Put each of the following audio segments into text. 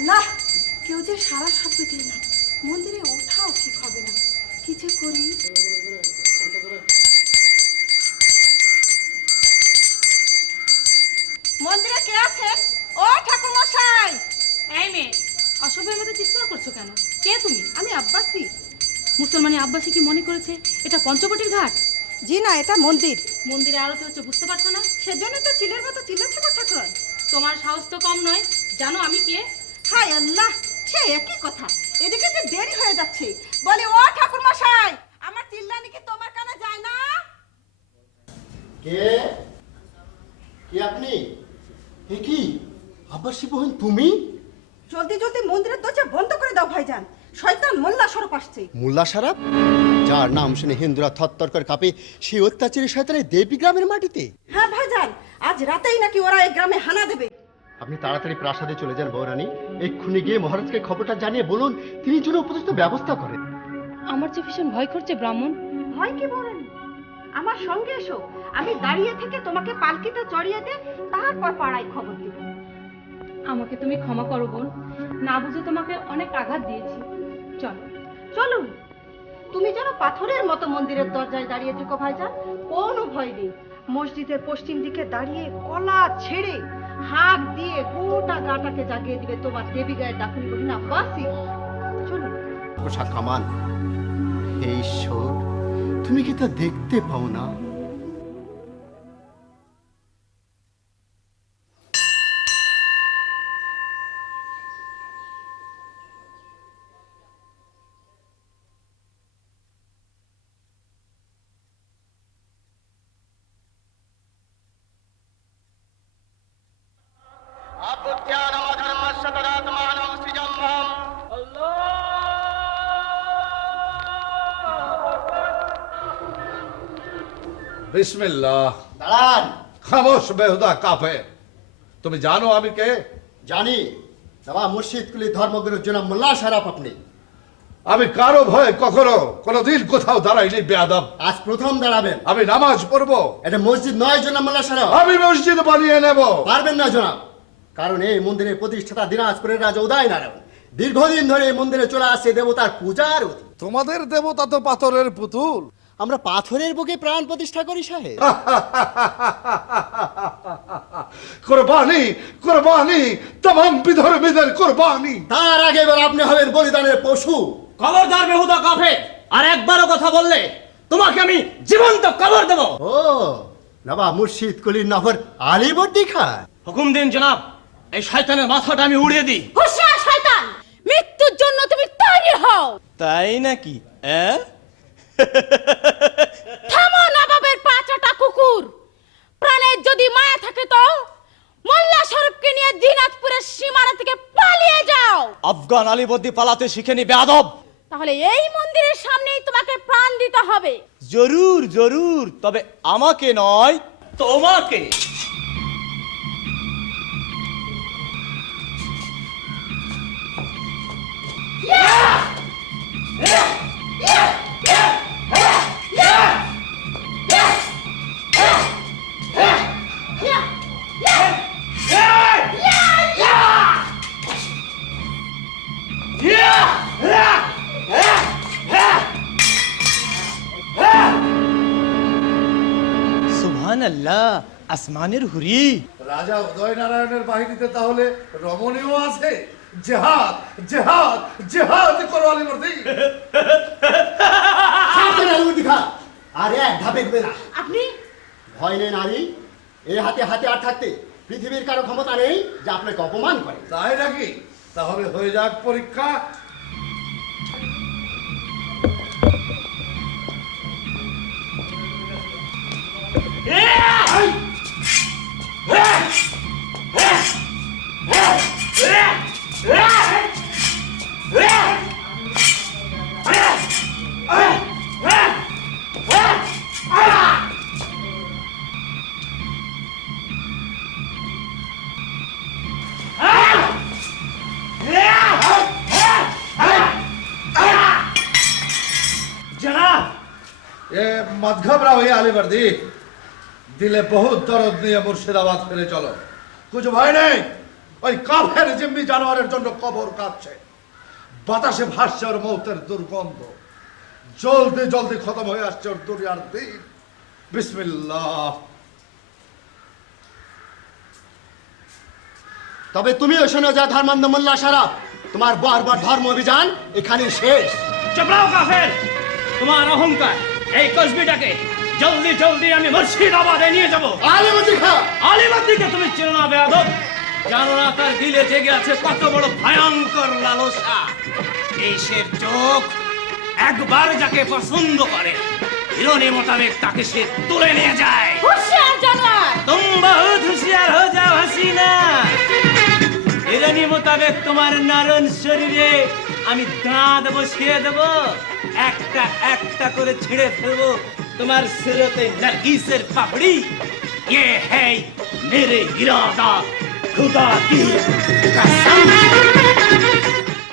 আল্লাহ, কেউ যে সারা শব্দ দেয় না, মন্দিরে ওঠাও ঠিক হবে না, কি যে করি। মন্দিরে কে আছেন? ও ঠাকুর মশাই। এই মেয়ে, অসভ্যের মতো চিৎকার করছো কেন? কে তুমি? আমি আব্বাসী। মুসলমানি আব্বাসী কি মনে করেছে এটা পঞ্চবটির ঘাট? জি না, এটা মন্দির। মন্দিরে আরতি হচ্ছে বুঝতে পারছো না? সেজন্য তো চিলের মতো চিল্লাচ্ছে গো ঠাকুর। তোমার সাহস তো কম নয়। জানো আমি কে? হায় আল্লাহ, সে একই কথা। এদিকে যে দেরি হয়ে যাচ্ছে, বলে ও ঠাকুর মশাই, আমার চিল্লানি কি তোমার কানে যায় না? কে? কি আপনি? এ কি আব্বাসী বহিন তুমি? জলদি জলদি মন্দিরের দরজা বন্ধ করে দাও ভাইজান, শয়তান মোল্লা শরফ আসছে। মোল্লা সারাপ, যার নাম শুনে হিন্দুরা থরথর করে কাঁপে, সেই অত্যাচারী শয়তানের দেবী গ্রামের মাটিতে। হ্যাঁ ভাইজান, আজ রাতেই নাকি ওরা এই গ্রামে হানা দেবে। আপনি তাড়াতাড়ি প্রাসাদে চলে যান বৌরানী, এক্ষুনি গিয়ে মহারাজকে খবরটা জানিয়ে বলুন তিনি যেন উপযুক্ত ব্যবস্থা করেন। আমার যে ভীষণ ভয় করছে ব্রাহ্মণ। ভয় কি বলেন? আমার সঙ্গে এসো, আমি দাঁড়িয়ে থেকে তোমাকে পালকিতে চড়িয়ে দে, তারপর পাড়ায় খবর দিব। আমাকে তুমি ক্ষমা করো বোন, না বুঝে তোমাকে অনেক আঘাত দিয়েছি। চলো চলুন। তুমি যেন পাথরের মতো মন্দিরের দরজায় দাঁড়িয়ে থেকো ভাইজান, কোনো ভয় নেই। মসজিদের পশ্চিম দিকে দাঁড়িয়ে কলা ছেড়ে হাঁক দিয়ে গোটা গাটাকে জাগিয়ে দিবে তোমার দেবী গায়ের ডাকুনি বলি না বাসি। চলুন। পোশাক কামান, হে ঈশ্বর, তুমি কি তা দেখতে পাও না? বিসমিল্লাহ। দাঁড়ান। খামোশ বেহুদা কাফের। তুমি জানো আমি কে? জানি, বাবা মুর্শিদকুলি ধর্মগুরু জনাব মোল্লা সারাপ আপনি। আমি কারো ভয়ে কখনো কোনোদিন কোথাও দাঁড়াইনি বেয়াদব। আজ প্রথম দাঁড়াবেন। আমি নামাজ পড়বো। এটা মসজিদ নয় জনাব মোল্লা সারাপ। আমি মসজিদ বানিয়ে নেব। পারবেন না জনাব, কারণ এই মন্দিরের প্রতিষ্ঠাতা দিনাজপুরের রাজা উদয় নারায়ণ দীর্ঘদিন ধরে এই মন্দিরে চলে আসছে দেবতার পূজার অধীন। তোমাদের দেবতা তো পাথরের পুতুল। আমরা পাথরের বুকে প্রাণ প্রতিষ্ঠা করি সাহেব। কুরবানি কুরবানি, तमाम বিধর্মীদের কুরবানি। তার আগে এবার আপনি হবেন বলিদানের পশু। খবরদার বেহুদা কাফের, আর একবারও কথা বললে তোমাকে আমি জীবন্ত কবর দেব। ও নবাব মুর্শিদ কুলির নফর আলীবর্দী খান। হুকুম দিন জনাব, এই শয়তানের মাথাটা আমি উড়িয়ে দিই। হুঁশিয়ার শয়তান, মৃত্যুর জন্য তুমি তৈরি হও। তাই নাকি? থামো নবাবের পাঁচটা কুকুর। প্রাণের যদি মায়া থাকে তো মোল্লা শরফকে নিয়ে দিনাজপুরের সীমানা থেকে পালিয়ে যাও। আফগান আলীবর্দী পালাতে শিখেনি বেয়াদব। তাহলে এই মন্দিরের সামনেই তোমাকে প্রাণ দিতে হবে। জরুর জরুর, তবে আমাকে নয় তোমাকে। সুবহানাল্লাহ, আসমানের হুরি। রাজা উদয় নারায়ণের বাহিনীতে তাহলে রমণীয় আছে। জেহাদ জেহাদ জেহাদ করো আলীবর্দী। সাবধান আলীবর্দী খান, আর এক ধাপে এগোবে না। আপনি ভয় নেই নারী, এই হাতে হাতে আর থাকতে পৃথিবীর কারো ক্ষমতা নেই যে আপনাকে অপমান করে। তাই নাকি? তাহলে হয়ে যাক পরীক্ষা। জনাব, मत घबराओ ये आलीवर्दी, दिले बहुत दर्द नहीं है। मुर्शिदाबाद फिरे चलो, कुछ भय नहीं। ওই কাফের জিম্মি জানোয়ারের জন্য কবর কাঁদছে, বাতাসে ভাসছে ওর মৌতের দুর্গন্ধ, জলদি জলদি খতম হয়ে আসছে ওর দুনিয়ার দিন। বিসমিল্লাহ। তবে তুমিও শোনো যা ধর্মান্ধ মোল্লা সারাফ, তোমার বারবার ধর্ম অভিযান এখানে শেষ। চপড়াও কাফের, তোমার অহংকার এই কসবিটাকে জলদি জলদি আমি মুর্শিদাবাদে নিয়ে যাব। আলিমতি খা, আলিমদ্দিকে তুমি চেনো না বেয়াদব? জানো না তার দিলে জেগে আছে কত বড় ভয়ঙ্কর লালসা? এই সে চোখ একবার যাকে পছন্দ করে হিরোনি মোতাবেক তাকে সে তুলে নিয়ে যায়। হুঁশিয়ার জানোয়ার! तुम बहुत होशियार हो जाओ हसीना। হিরোনি মোতাবেক তোমার নরম শরীরে আমি দাঁত বসিয়ে দেব, একটা একটা করে ছিঁড়ে ফেলবো তোমার সিরতে নরগিসের পাপড়ি। ये है मेरे इरादा, खुदा की कसम।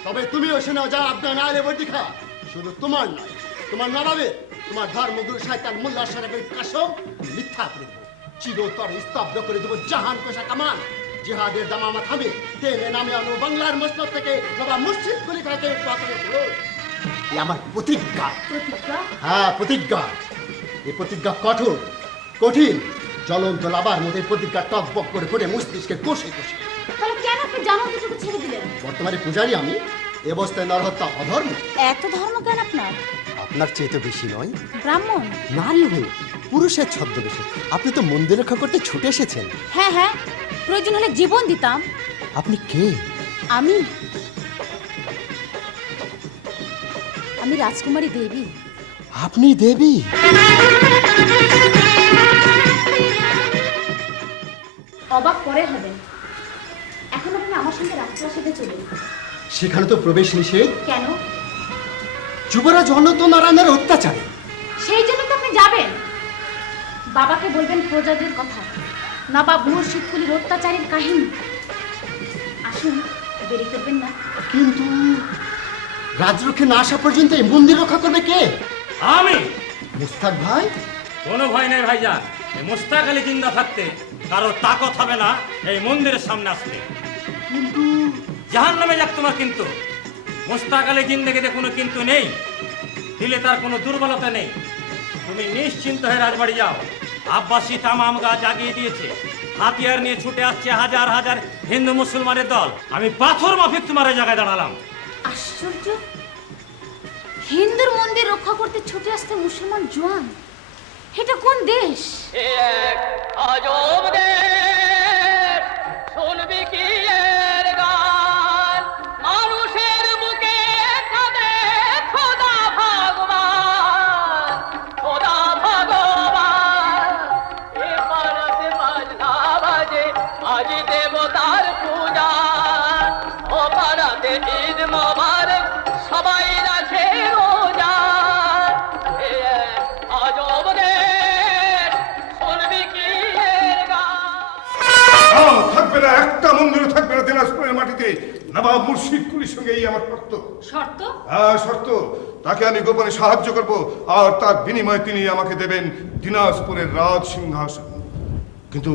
তবে তুমিও শোনো যা আবদান আলিমতি খা, শুধু তোমার নয়, তোমার নবাবের, তোমার ধর্মগুরু শয়তান মোল্লা সারাফের কাসম মিথ্যা করে দেবো, চিরতরে স্তব্ধ করে দেবো জাহান কোষা কামান। জিহাদের দামামা থামে, টেনে নামে আনো বাংলার মসনদ থেকে নবাব মুর্শিদ কুলি খাকে পাথরে তুলো। এ আমার প্রতিজ্ঞা। প্রতিজ্ঞা? হ্যাঁ, প্রতিজ্ঞা। এই প্রতিজ্ঞা কঠোর, কঠিন, জ্বলন্ত লাবার মধ্যে প্রতিজ্ঞা টক বক করে করে মস্তিষ্কে কষে কষে। তাহলে কেন আপনি জানোয়ারটাকে ছেড়ে দিলেন? বর্তমানে পূজারি আমি, এ অবস্থায় নরহত্যা অধর্ম। এত ধর্ম কেন আপনার? আপনার চেয়ে তো বেশি নয়, ব্রাহ্মণ? নারী হয়ে পুরুষের ছদ্মবেশে আপনি তো মন্দির রক্ষা করতে ছুটে এসেছেন। হ্যাঁ হ্যাঁ, প্রয়োজন হলে জীবন দিতাম। আপনি কে? আমি রাজকুমারী দেবী। আপনি দেবী? অবাক পরে হবেন, এখন আপনি আমার সঙ্গে রাজপ্রাসাদে চলুন। সেখানে তো প্রবেশ নিষেধ। কেন? যুবরাজ অনন্ত নারায়ণের অত্যাচারে। সেই জন্য তো আপনি যাবেন। বাবাকে বলবেন প্রজাদের কথা, নবাব মুর্শিদ কুলির অত্যাচারের কাহিনী। আসুন, দেরি করবেন না। কিন্তু রাজরক্ষে না আসা পর্যন্ত এই মন্দির রক্ষা করবে কে? আমি। মুস্তাক ভাই? কোনো ভয় নেই ভাইজান, এই মুস্তাক আলী জিন্দা থাকতে কারোর তাকত হবে না এই মন্দিরের সামনে আসতে। কিন্তু জাহান্নামে যাক তোমার কিন্তু। মুস্তাক আলী জিন্দেগিতে কোনো কিন্তু নেই, দিলে তার কোনো দুর্বলতা নেই। তুমি নিশ্চিন্ত হয়ে রাজবাড়ি যাও। আব্বাসী তামাম গা জাগিয়ে দিয়েছে, হাতিয়ার নিয়ে ছুটে আসছে হাজার হাজার হিন্দু মুসলমানের দল। আমি পাথর মাফিক তোমার এই জায়গায় দাঁড়ালাম। আশ্চর্য, হিন্দুর মন্দির রক্ষা করতে ছুটে আসতে মুসলমান জওয়ান, এটা কোন দেশ? আজব দেশ, শুনবি কি এর গান, মানুষের বুকে কাঁদে খোদা ভগবান, খোদা ভগবান। এ পাড়াতে বাজনা বাজে, আজ দেবতার পূজা, ও পাড়াতে ঈদ মোবারক, সবাই রাখে রোজা। এ আজব দেশ, শুনবি কি এর গান। থাকবে না একটা মন্দিরও থাকবে না দিনাজপুরের মাটিতে। নবাব মুর্শিদ কুলির সঙ্গে এই আমার শর্ত। শর্ত? হ্যাঁ, শর্ত। তাকে আমি গোপনে সাহায্য করব, আর তার বিনিময়ে তিনি আমাকে দেবেন দিনাজপুরের রাজ সিংহাসন। কিন্তু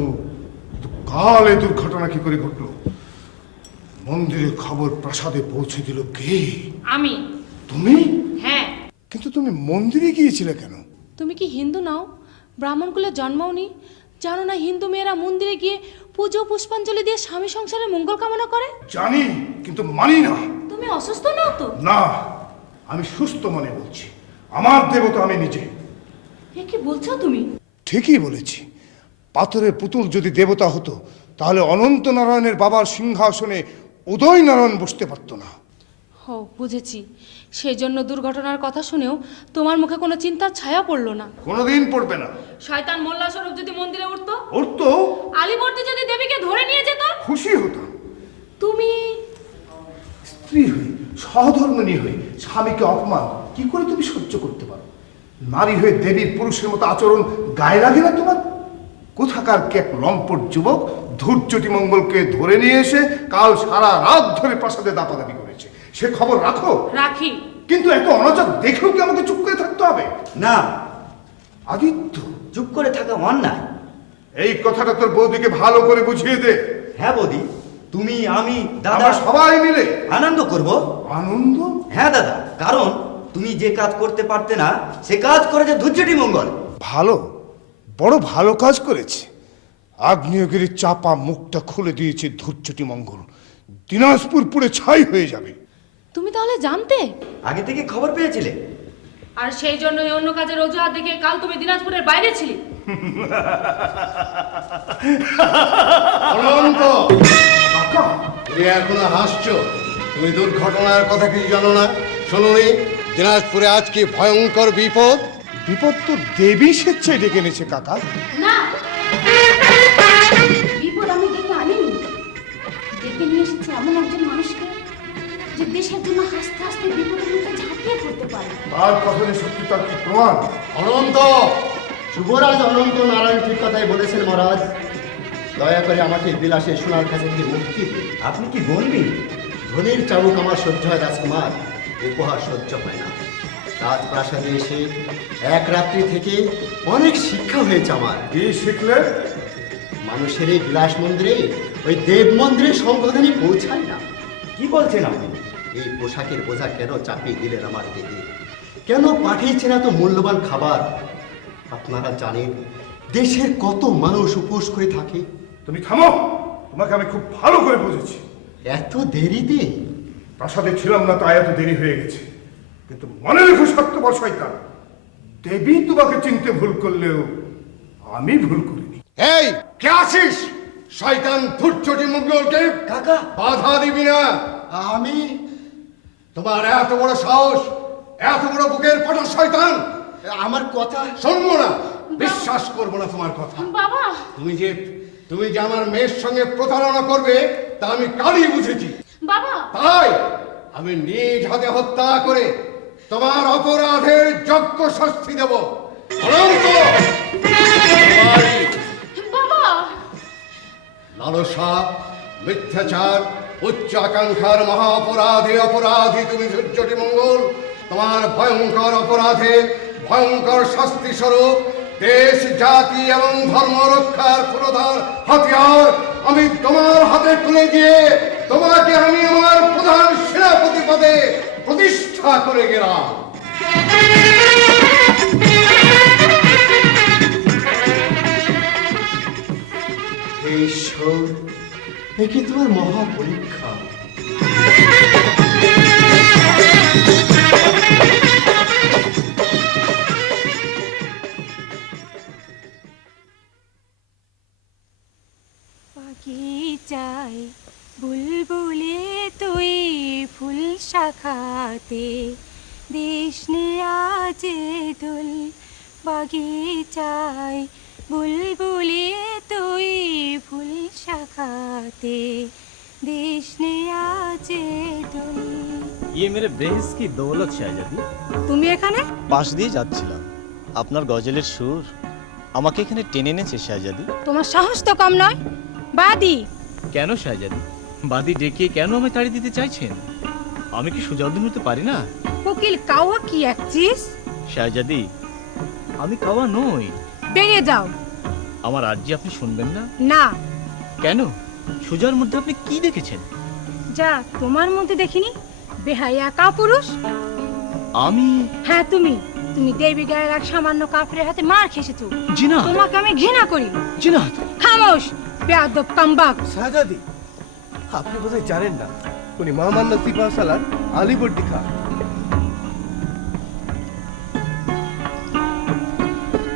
কাল এই দুর্ঘটনা কি করে ঘটলো? মন্দিরের খবর প্রাসাদে পৌঁছে দিল কে? আমি। তুমি? হ্যাঁ। কিন্তু তুমি মন্দিরে গিয়েছিলে কেন? তুমি কি হিন্দু নাও? ব্রাহ্মণকুলে জন্মাওনি? জানো না হিন্দু মেয়েরা মন্দিরে গিয়ে পুজো পুষ্পাঞ্জলি দিয়ে স্বামী সংসারের মঙ্গল কামনা করে? জানি, কিন্তু মানি না। তুমি অসুস্থ নাও তো? না, আমি সুস্থ মনে বলছি। আমার দেবতা আমি নিজে। এ কি বলছো তুমি? ঠিকই বলেছি। পাথরের পুতুল যদি দেবতা হতো তাহলে অনন্ত নারায়ণের বাবার সিংহাসনে উদয় নারায়ণ বসতে পারতো না। ও, বুঝেছি। সেই জন্য দুর্ঘটনার কথা শুনেও তোমার মুখে কোনো চিন্তার ছায়া পড়লো না। কোনোদিন পড়বে না। শয়তান মোল্লা স্বরূপ যদি মন্দিরে উঠতো, উঠতো, আলীবর্দী যদি দেবীকে ধরে নিয়ে যেত, খুশি হতাম। তুমি স্ত্রী হয়ে, সহধর্মিণী হয়ে স্বামীকে অপমান কি করে তুমি সহ্য করতে পারো? নারী হয়ে দেবীর পুরুষের মতো আচরণ গায়ে লাগে না তোমার? কোথাকার কে এক লম্পট যুবক ধূর্যটি মঙ্গলকে ধরে নিয়ে এসে কাল সারা রাত ধরে প্রাসাদে দাপাদাপি করেছে, সে খবর রাখো? রাখি। কিন্তু এত অনাচার দেখেও কি আমাকে চুপ করে থাকতে হবে? না, আদিত্য, চুপ করে থাকা অন্যায়। এই কথাটা তোর বৌদিকে ভালো করে বুঝিয়ে দে। হ্যাঁ বৌদি, তুমি আমি দাদা আমরা সবাই মিলে আনন্দ করব। আনন্দ? হ্যাঁ দাদা, কারণ তুমি যে কাজ করতে পারতে না সে কাজ করেছে ধৈর্যটি মঙ্গল। ভালো, বড় ভালো কাজ করেছে। আগ্নেয়গিরির চাপা মুখটা খুলে দিয়েছে ধূর্যটি মঙ্গল। দিনাজপুর পুড়ে ছাই হয়ে যাবে। তুমি তাহলে জানতে? আগে থেকে খবর পেয়েছিলে? আর সেই জন্যই অন্য কাজের অজুহাত দেখে কাল তুমি দিনাজপুরের বাইরে ছিলে। অনন্ত, তুমি এখনো হাসছো? তুমি দুর্ঘটনার কথা কিছু জানো না? শোনোনি দিনাজপুরে আজ কি ভয়ঙ্কর বিপদ? বিপদ তো দেবী স্বেচ্ছায় ডেকে এনেছে কাকা। না, বিপদ আমি ডেকে আনিনি। ডেকে নিয়ে এসেছি এমন একজন মানুষকে যে দেশের জন্য হাসতে হাসতে বিপদের মুখে ঝাঁপিয়ে পড়তে পারে। তার কথায় সত্যি তার কি প্রমাণ? অনন্ত, যুবরাজ অনন্ত নারায়ণ ঠিক কথাই বলেছেন মহারাজ। দয়া করে আমাকে বিলাসের সোনার কাছে থেকে মুক্তি দিন। আপনি কি বলবি? ধনির চাবুক আমার সহ্য হয় রাজকুমার, উপহার সহ্য হয় না। রাজপ্রাসাদে এসে এক রাত্রি থেকে অনেক শিক্ষা হয়েছে আমার। কি শিখলে? মানুষের এই বিলাস মন্দিরে, ওই দেব মন্দিরে সংশোধনী পৌঁছায় না। কি বলছেন আপনি? এই পোশাকের বোঝা কেন চাপিয়ে দিলেন আমার দেহে? কেন পাঠিয়েছেন এত মূল্যবান খাবার? আপনারা জানেন দেশের কত মানুষ উপোস করে থাকে। তুমি থামো, তোমাকে আমি খুব ভালো করে বুঝেছি। এত দেরিতে? প্রাসাদে ছিলাম না তাই এত দেরি হয়ে গেছে। কিন্তু মনে রেখো স্বার্থপর শয়তান, দেবী তোমাকে চিনতে ভুল করলেও আমি ভুল করিনি। এই কে আছিস? শয়তান ধূর্যটি মঙ্গলকে কাকা, বাধা দিবি না। আমি? তোমার এত বড় সাহস, এত বড় বুকের ফাটা শয়তান! আমার কথা শুনবো না, বিশ্বাস করবো না তোমার কথা। বাবা, তুমি যে আমার মেয়ের সঙ্গে প্রতারণা করবে তা আমি কালই বুঝেছি। বাবা, তাই আমি নিজ হাতে হত্যা করে তোমার অপরাধের যোগ্য শাস্তি দেব। অনন্ত, বাবা! লালসা, মিথ্যাচার, উচ্চ আকাঙ্ক্ষার মহা অপরাধী তুমি ধৈর্যটি মঙ্গল। তোমার ভয়ঙ্কর অপরাধে ভয়ঙ্কর শাস্তি স্বরূপ দেশ, জাতি এবং ধর্ম রক্ষার প্রধান হাতিয়ার আমি তোমার হাতে তুলে দিয়ে তোমাকে আমি আমার প্রধান সেনাপতি পদে প্রতিষ্ঠা করে গেলাম। হে ঈশ্বর, এ কি তোমার মহা পরীক্ষা? বাগিচায় বুলবুলে তুই ফুল শাখাতে দেশ আজে দুল। বাগিচায় বুলবুলে তুই ফুল শাখাতে देश ने आज दुल। ये मेरे बेहस की दौलत শাহজাদি। তুমি এখানে? পাশ দিয়ে যাচ্ছিলাম, আপনার গজলের সুর আমাকে এখানে টেনে এনেছে শাহজাদি। তোমার সাহস তো কম নয়, বাদী। কেন শাহজাদি? বাদী ডেকে কেন আমায় তাড়িয়ে দিতে চাইছেন? আমি কি সুজাউদ্দিন হতে পারি না? কোকিল কাওয়া কি এক চিজ? শাহজাদি, আমি কাওয়া নই। বেরিয়ে যাও। আমার আর্জি আপনি শুনবেন না? না। কেন? সুজার মধ্যে আপনি কি দেখেছেন? যা তোমার মধ্যে দেখিনি, বেহায়া কাপুরুষ। আমি? হ্যাঁ তুমি দেবী গায়ের এক সামান্য কাপড়ের হাতে মার খেয়েছো। জি না। তোমাকে আমি ঘৃণা করি। জি না। খামোশ বেয়াদব কামবাক। শাহজাদি, আপনি বোধহয় জানেন না উনি মহামান্য সিপাহ সালার আলিবর্দী খান।